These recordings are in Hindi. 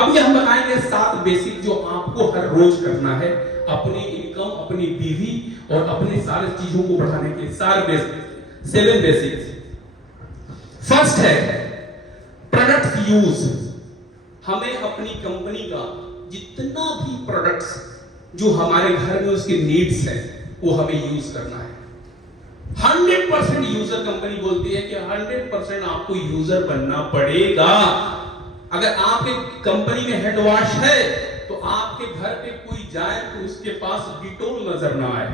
अब ये हम बताएंगे 7 बेसिक जो आपको हर रोज करना है अपनी इनकम, अपनी बीवी और अपनी सारी चीजों को बढ़ाने के 7 बेसिक। फर्स्ट है प्रोडक्ट यूज। हमें अपनी कंपनी का जितना भी प्रोडक्ट्स जो हमारे घर में उसके नीड्स है वो हमें यूज करना है। 100% यूजर कंपनी बोलती है कि 100% आपको यूजर बनना पड़ेगा। अगर आपके कंपनी में हेड वॉश है तो आपके घर पे कोई जाए तो उसके पास डिटोल नजर ना आए।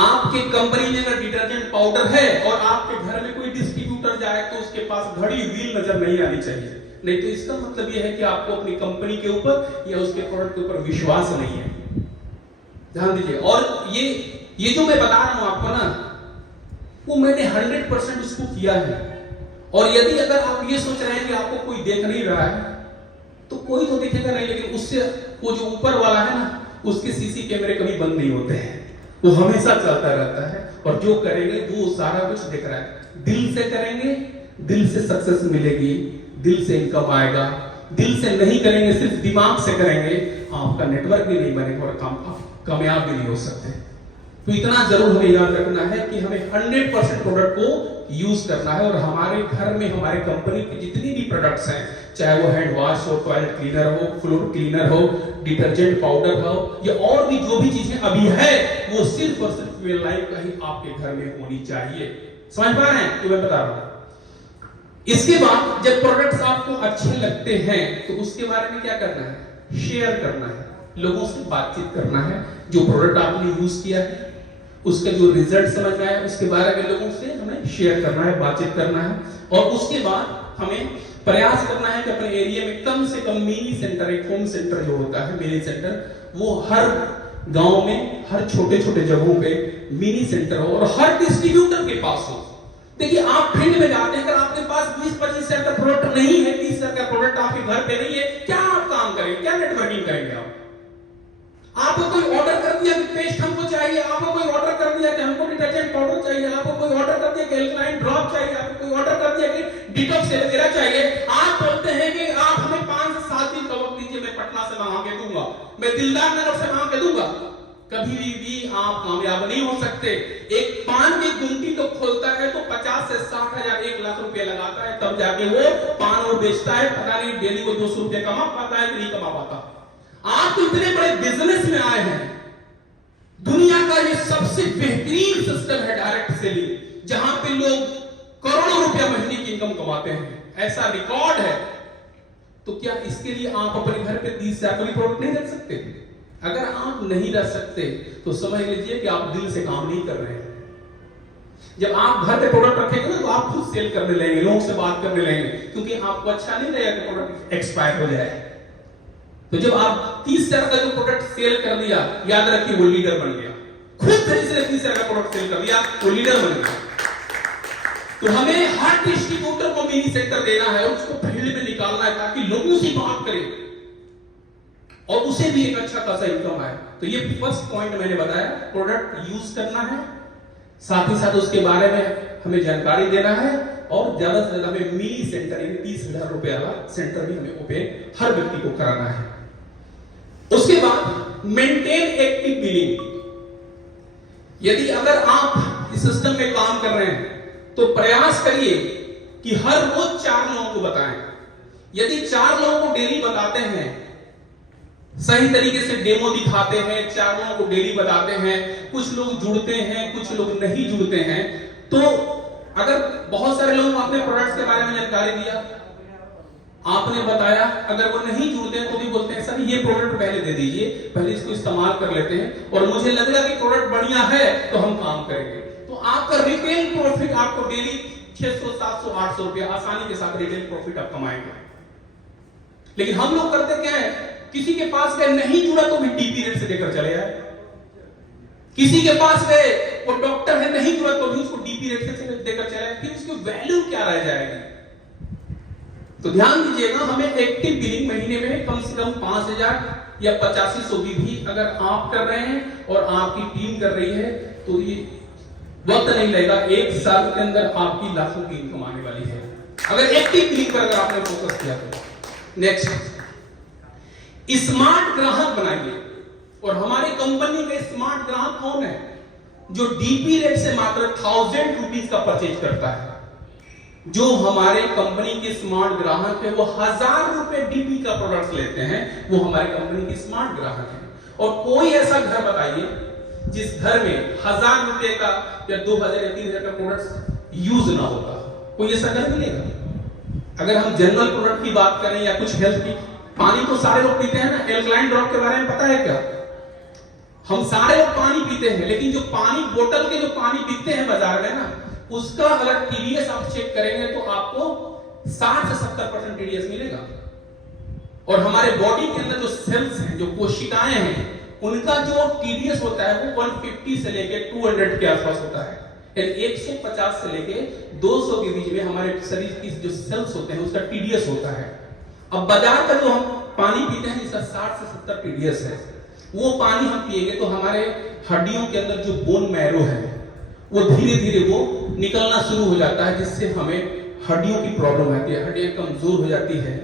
आपके कंपनी में अगर डिटर्जेंट पाउडर है और आपके घर में कोई डिस्ट्रीब्यूटर जाए तो उसके पास घड़ी व्हील नजर नहीं आनी चाहिए। नहीं तो इसका मतलब यह है कि आपको अपनी कंपनी के ऊपर या उसके प्रोडक्ट के ऊपर विश्वास नहीं है। ध्यान दीजिए। और ये जो मैं बता रहा हूं आपको ना, वो मैंने 100% उसको किया है। और यदि अगर आप ये सोच रहे हैं कि आपको कोई देख नहीं रहा है तो कोई तो देखेगा नहीं, लेकिन उससे वो जो ऊपर वाला है ना, उसके सीसी कैमरे कभी बंद नहीं होते हैं, वो हमेशा चलता रहता है। और जो करेंगे वो सारा कुछ दिख रहा है। दिल से करेंगे, दिल से सक्सेस मिलेगी, दिल से इनकम आएगा। दिल से नहीं करेंगे, सिर्फ दिमाग से करेंगे, आपका नेटवर्क भी नहीं बनेगा और कामयाब भी नहीं हो सकते। तो इतना जरूर हमें याद रखना है कि हमें 100% प्रोडक्ट को यूज करना है। और हमारे घर में हमारे कंपनी की जितनी भी प्रोडक्ट्स हैं, चाहे वो हैंड वॉश हो, टॉयलेट क्लीनर हो, फ्लोर क्लीनर हो, डिटर्जेंट पाउडर हो, या और भी जो भी चीजें अभी है, वो सिर्फ और सिर्फ रियल लाइफ का ही आपके घर में होनी चाहिए। समझ पा रहे हैं? तो मैं बता रहा हूं। इसके बाद जब प्रोडक्ट्स आपको अच्छे लगते हैं तो उसके बारे में क्या करना है? शेयर करना है, लोगों से बातचीत करना है। जो प्रोडक्ट आपने यूज किया है उसका जो रिजल्ट समझ में आया उसके बारे में लोगों से हमें शेयर करना है, बातचीत करना है। और उसके बाद हमें प्रयास करना है कि अपने एरिया में कम से कम मिनी सेंटर, एक होम सेंटर जो होता है मिनी सेंटर, वो हर गांव में, हर छोटे छोटे जगहों पे मिनी सेंटर हो और हर डिस्ट्रीब्यूटर के पास हो। देखिए, आप फील्ड में जाते हैं, अगर आपके पास 20-25 हजार का प्रोडक्ट नहीं है, 30 हजार का प्रोडक्ट आपके घर पे नहीं है, क्या आप काम करेंगे? क्या नेटवर्किंग करेंगे आप? आपको कोई ऑर्डर कर दिया कि पेस्ट हमको चाहिए, आपको कोई ऑर्डर कर दिया कि हमको डिटर्जेंट पाउडर चाहिए, आपको कोई ऑर्डर कर दिया कि एल्कलाइन ड्रॉप चाहिए, आपको कोई ऑर्डर कर दिया कि डिटॉक्स एलोवेरा चाहिए। आप बोलते हैं कि आप हमें 5 से 7 दिन का वक्त दीजिए, मैं पटना से मंगा के दूंगा, मैं दिलदार नगर से मंगा के दूंगा। कभी भी आप कामयाब नहीं हो सकते। एक पान की गुमटी तो खोलता है तो 50 से 60 हजार, 1 लाख रुपए लगाता है, तब जाके वो पान वो बेचता है। पता नहीं डेली वो 200 रुपए कमा पाता है कि नहीं कमा पाता। आप तो इतने बड़े बिजनेस में आए हैं। दुनिया का ये सबसे बेहतरीन सिस्टम है डायरेक्ट सेलिंग, जहां पे लोग करोड़ों रुपया महीने की इनकम कमाते हैं, ऐसा रिकॉर्ड है। तो क्या इसके लिए आप अपने घर पे 30 हजार का प्रोडक्ट नहीं रख सकते? अगर आप नहीं रख सकते तो समझ लीजिए कि आप दिल से काम नहीं कर रहे हैं। जब आप घर पे प्रोडक्ट रखेंगे ना तो आप खुद सेल करने लगेंगे, लोगों से बात करने लगेंगे, क्योंकि आपको अच्छा नहीं लगेगा कि प्रोडक्ट एक्सपायर हो जाए। तो जब आप 30 हजार का जो प्रोडक्ट सेल कर दिया, याद रखिए वो लीडर बन गया। खुद से इसने 30 हजार का प्रोडक्ट सेल कर दिया, वो लीडर बन गया। तो हमें हर डिस्ट्रीब्यूटर को मिनी सेंटर देना है और उसको फील्ड में निकालना है ताकि लोगों से बात करें और उसे भी एक अच्छा खासा इनकम आए। तो ये फर्स्ट पॉइंट मैंने बताया, प्रोडक्ट यूज करना है, साथ ही साथ उसके बारे में हमें जानकारी देना है और ज्यादा से ज्यादा हमें मिनी सेंटर, 30 हजार रुपए वाला सेंटर भी हमें ओपन हर व्यक्ति को कराना है। उसके बाद मेंटेन एक्टिव बिलिंग। यदि अगर आप इस सिस्टम में काम कर रहे हैं तो प्रयास करिए कि हर रोज 4 लोगों को बताएं। यदि 4 लोगों को डेली बताते हैं, सही तरीके से डेमो दिखाते हैं, 4 लोगों को डेली बताते हैं, कुछ लोग जुड़ते हैं, कुछ लोग नहीं जुड़ते हैं, तो अगर बहुत सारे लोगों को अपने प्रोडक्ट्स के बारे में जानकारी दिया, आपने बताया, अगर वो नहीं जुड़ते हैं तो भी बोलते हैं सर ये प्रोडक्ट पहले दे दीजिए, पहले इसको इस्तेमाल कर लेते हैं और मुझे लगेगा कि प्रोडक्ट बढ़िया है तो हम काम करेंगे। तो आपका रिटेल प्रॉफिट आपको डेली 600, 700, 800 रुपया आसानी के साथ रिटेल प्रॉफिट आप कमाएंगे। लेकिन हम लोग करते क्या है, किसी के पास गए नहीं जुड़ा तो भी डीपी रेट से देकर चले आए, किसी के पास गए वो डॉक्टर है नहीं जुड़ा तो भी उसको डीपी रेट से देकर चले आए, फिर उसकी वैल्यू क्या रह जाएगी? तो ध्यान दीजिएगा, हमें एक्टिव बिलिंग महीने में कम से कम 5000 या 8500 भी अगर आप कर रहे हैं और आपकी टीम कर रही है तो ये वक्त नहीं लगेगा, 1 साल के अंदर आपकी लाखों की इनकम आने वाली है, अगर एक्टिव बिलिंग पर अगर आपने फोकस किया तो। नेक्स्ट, स्मार्ट ग्राहक बनाइए। और हमारी कंपनी के स्मार्ट ग्राहक कौन है? जो डीपी रेट से मात्र 1000 रुपीज का परचेज करता है। जो हमारे कंपनी के स्मार्ट ग्राहक है वो 1000 रुपए डीपी का प्रोडक्ट लेते हैं, वो हमारी कंपनी के स्मार्ट ग्राहक है। और कोई ऐसा घर बताइए जिस घर में 1000 रुपए का या 2000 या 3000 का प्रोडक्ट यूज ना होता। कोई ऐसा घर मिलेगा? अगर हम जनरल प्रोडक्ट की बात करें या कुछ हेल्थ की, पानी तो सारे लोग पीते हैं ना। एल्कलाइन ड्रॉप के बारे में पता है क्या? हम सारे लोग पानी पीते हैं, लेकिन जो पानी बोतल के जो पानी पीते हैं बाजार में ना, उसका अगर टीडीएस आप चेक करेंगे तो आपको 60 से 70% टीडीएस मिलेगा। और हमारे बॉडी के अंदर जो सेल्स हैं, जो कोशिकाएं हैं, उनका जो टीडीएस होता है वो 150 से लेके 200 के आसपास होता है। 150 से लेके 200 के बीच में हमारे शरीर की जो सेल्स होते हैं उसका टीडीएस होता है। अब बाजार का जो हम पानी पीते हैं इसका 60 से 70 टीडीएस है। वो पानी हम पिएंगे तो हमारे हड्डियों के अंदर जो बोन मैरो है वो धीरे धीरे वो निकलना शुरू हो जाता है, जिससे हमें हड्डियों की प्रॉब्लम आती है, हड्डियां कमजोर हो जाती है,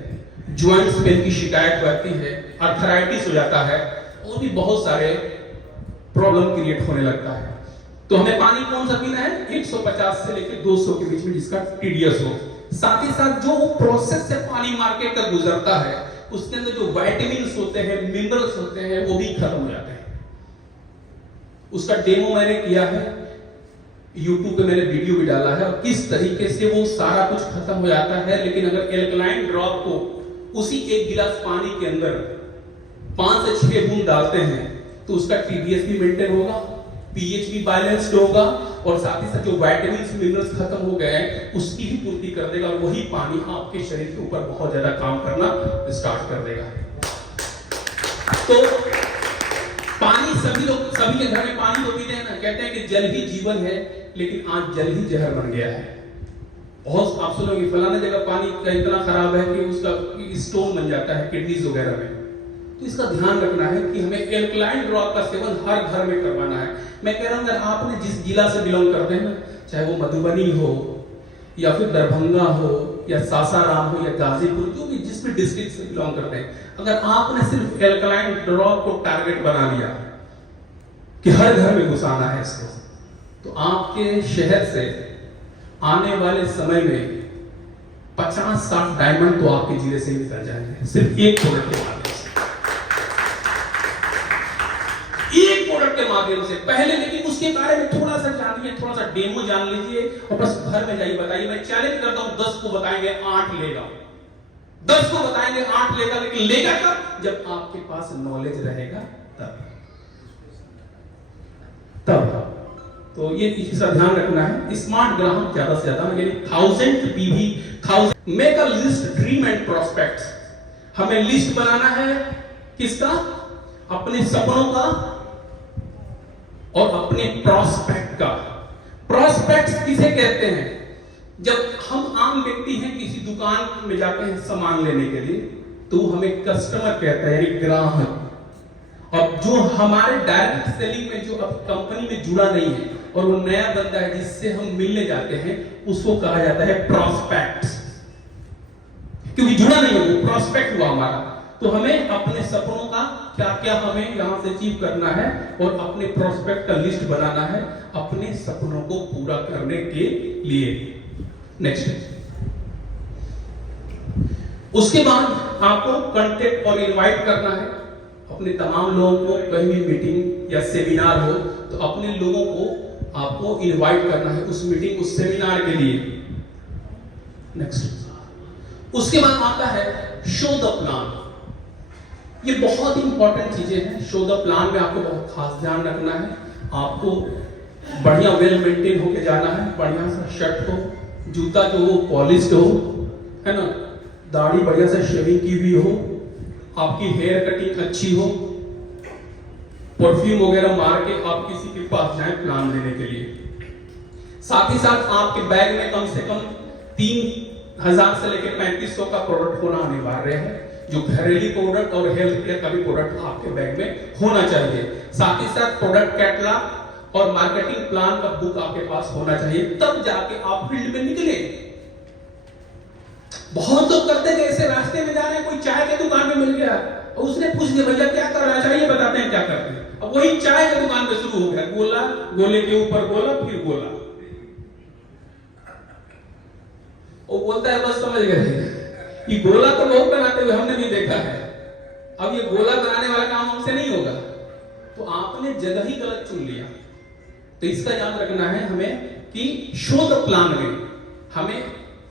ज्वाइंट्स पेन की शिकायत आती है, आर्थराइटिस हो जाता है, और भी बहुत सारे प्रॉब्लम क्रिएट होने लगता है। तो हमें पानी कौन सा पीना है? 150 से लेकर 200 के बीच में जिसका टीडीएस हो। साथ ही साथ जो वो प्रोसेस से पानी मार्केट तक गुजरता है उसके अंदर जो विटामिन्स होते हैं, मिनरल्स होते हैं, वो भी खत्म हो जाते हैं। उसका डेमो मैंने किया है, YouTube पे मैंने वीडियो भी डाला है, और किस तरीके से वो सारा कुछ खत्म हो जाता है। लेकिन अगर एल्कलाइन ड्रॉप को उसी एक गिलास पानी के अंदर 5 से 6 बूंद डालते हैं तो उसका टीडीएस भी मेंटेन होगा, पीएच भी बैलेंस्ड होगा, और साथ ही साथ जो विटामिन्स मिनरल्स खत्म हो गए हैं उसकी भी पूर्ति कर देगा, और वही पानी आपके शरीर के ऊपर बहुत ज्यादा काम करना स्टार्ट कर देगा। तो पानी सभी के घर में पानी तो पीते हैं ना, कहते हैं कि जल ही जीवन है, लेकिन आज जल ही जहर बन गया है। बहुत आप सुनोगे फलाने जगह पानी का इतना खराब है कि उसका स्टोन बन जाता है किडनीज वगैरह में। तो इसका ध्यान रखना है कि हमें एल्कलाइन ड्रॉप का सेवन हर घर में करवाना है। मैं कह रहा हूं अगर आपने जिस जिला से बिलोंग करते हैं ना, चाहे वो मधुबनी हो या फिर दरभंगा हो या सासाराम हो या गाजीपुर, जो भी जिस भी डिस्ट्रिक्ट से बिलोंग करते हैं, अगर आपने सिर्फ एल्कलाइन ड्रॉप को टारगेट बना लिया कि हर घर में घुसाना है इसको, तो आपके शहर से आने वाले समय में 50-60 डायमंड तो आपके जिले से ही निकल जाएंगे, सिर्फ एक प्रोडक्ट के माध्यम से। एक प्रोडक्ट के माध्यम से पहले, लेकिन उसके बारे में थोड़ा सा जानिए, थोड़ा सा डेमो जान लीजिए, और बस घर में जाइए बताइए। मैं चैलेंज करता हूं 10 को बताएंगे 8 लेगा, 10 को बताएंगे 8 लेगा, लेकिन लेगा कब? जब आपके पास नॉलेज रहेगा तब। तो ये इसका ध्यान रखना है। स्मार्ट ग्राहक ज्यादा से ज्यादा, यानी 1000 PV, 1000 make a list dream and prospects. हमें लिस्ट बनाना है किसका? अपने सपनों का और अपने प्रोस्पेक्ट का। प्रोस्पेक्ट्स किसे कहते हैं? जब हम आम व्यक्ति हैं, किसी दुकान में जाते हैं सामान लेने के लिए, तो हमें कस्टमर कहता है, यानी ग्राहक। और जो हमारे डायरेक्ट सेलिंग में जो अब कंपनी में जुड़ा नहीं है और वो नया बंदा है जिससे हम मिलने जाते हैं, उसको कहा जाता है प्रोस्पेक्ट्स, क्योंकि जुड़ा नहीं है, वो प्रोस्पेक्ट हुआ हमारा। तो हमें अपने सपनों का क्या क्या हमें यहां से अचीव करना है और अपने प्रोस्पेक्ट का लिस्ट बनाना है अपने सपनों को पूरा करने के लिए। नेक्स्ट, उसके बाद आपको कांटेक्ट और इनवाइट करना है अपने तमाम लोगों को। कहीं भी मीटिंग या सेमिनार हो तो अपने लोगों को आपको इनवाइट करना है उस मीटिंग, उस सेमिनार के लिए। नेक्स्ट, उसके बाद आता है शो द प्लान। ये बहुत इंपॉर्टेंट चीजें हैं। शो द प्लान में आपको बहुत खास ध्यान रखना है। आपको बढ़िया वेल मेंटेन होके जाना है, बढ़िया सा शर्ट हो, जूता जो हो पॉलिश्ड हो, है ना, दाढ़ी बढ़िया से शेविंग की हुई हो, आपकी हेयर कटिंग अच्छी हो, परफ्यूम वगैरह मार के आप किसी के पास जाएं प्लान लेने के लिए। साथ ही साथ आपके बैग में कम से कम 3000 से लेकर 3500 का प्रोडक्ट होना अनिवार्य है। जो घरेलू प्रोडक्ट और हेल्थ केयर का भी प्रोडक्ट आपके बैग में होना चाहिए। साथ ही साथ प्रोडक्ट कैटलॉग और मार्केटिंग प्लान का बुक आपके पास होना चाहिए, तब जाके आप फील्ड में निकले। बहुत लोग करते हैं, जैसे रास्ते में जा रहे हैं, कोई चाय की दुकान में मिल गया और उसने पूछ दिया भैया क्या कर रहा है, चाहिए बताते हैं क्या करते हैं। अब वही चाय की दुकान पे शुरू हो गया, गोला, गोले के ऊपर गोला, फिर गोला। वो बोलता है बस समझ गए कि गोला तो बहुत बनाते हुए हमने भी देखा है, अब ये गोला बनाने वाला काम हमसे नहीं होगा। तो आपने जगह ही गलत चुन लिया। तो इसका याद रखना है हमें कि शो द प्लान में हमें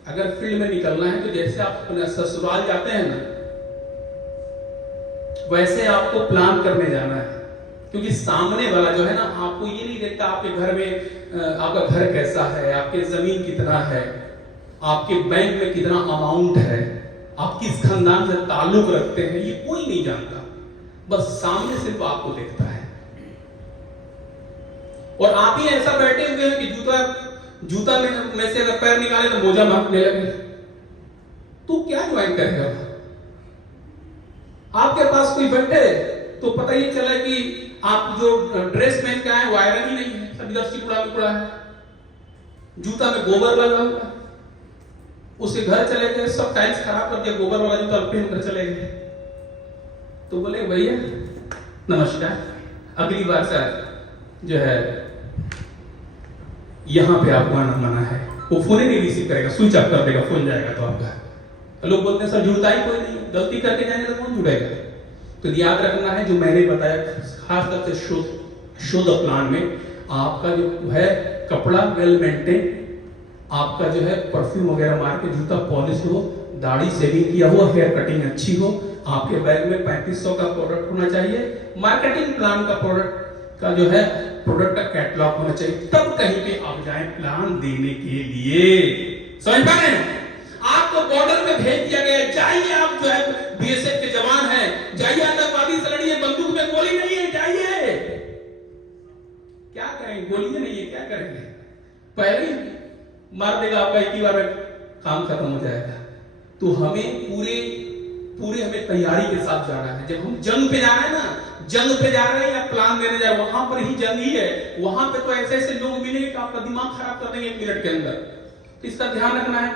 अगर फील्ड में निकलना है तो जैसे आप अपने ससुराल जाते हैं ना, वैसे आपको प्लान करने जाना है। क्योंकि सामने वाला जो है ना, आपको ये नहीं देखता आपके घर में आपका घर कैसा है, आपके जमीन कितना है, आपके बैंक में कितना अमाउंट है, आप किस खानदान से ताल्लुक रखते हैं, ये कोई नहीं जानता। बस सामने सिर्फ आपको देखता है। और आप ही ऐसा बैठे हुए हैं कि जूता में से अगर पैर निकाले तो मोजा मांगने लगे, तो क्या ज्वाइन करेगा? आपके पास कोई बैठे तो पता ही चला कि आप जो ड्रेस पहन के आए वो आयरन ही नहीं है, सब इधर सिकुड़ा है, जूता में गोबर लगा हुआ है। उसके घर चले गए, सब टाइल्स खराब कर दिया, गोबर वाला जूता पहन कर चले गए। तो बोले भैया नमस्कार, अगली बार से जो है यहां पे आपको आना मना है। वो फोन ही नहीं रिसीव करेगा, स्विच ऑफ कर देगा, फोन जाएगा तो आपका। लोग बोलते हैं सर जुड़ता ही कोई नहीं, गलती करके जाएंगे तो कौन जुड़ेगा? तो याद रखना है जो मैंने बताया, खास तौर से शो द प्लान में आपका जो है कपड़ा वेल मेंटेन, आपका जो है परफ्यूम वगैरह मार के जूता पॉलिश हो, दाढ़ी शेविंग किया हुआ, हेयर कटिंग अच्छी हो, आपके बैग में 3500 का प्रोडक्ट होना चाहिए, मार्केटिंग प्लान का प्रोडक्ट का जो है प्रोडक्ट का कैटलॉग होना चाहिए, तब कहीं पे आप जाएं प्लान देने के लिए। समझ पा रहे हैं? आपको बॉर्डर में भेज दिया गया, जाइए आप जो है बीएसएफ के जवान हैं, जाइए आतंकवादी से लड़िए, बंदूक में गोली नहीं है, जाइए। क्या करेंगे? गोली नहीं है, क्या करेंगे? पहले ही मार देगा आपका, एक ही बार में काम खत्म हो जाएगा। तो हमें पूरे हमें तैयारी के साथ जाना है। जब हम जंग पे जा रहे हैं ना, जंग पे जा रहे हैं या प्लान देने जा रहे हैं, वहां पर ही जंग ही है। वहां पे तो ऐसे ऐसे लोग मिलेंगे कि आपका दिमाग खराब कर देंगे 1 मिनट के अंदर। तो इसका ध्यान रखना है।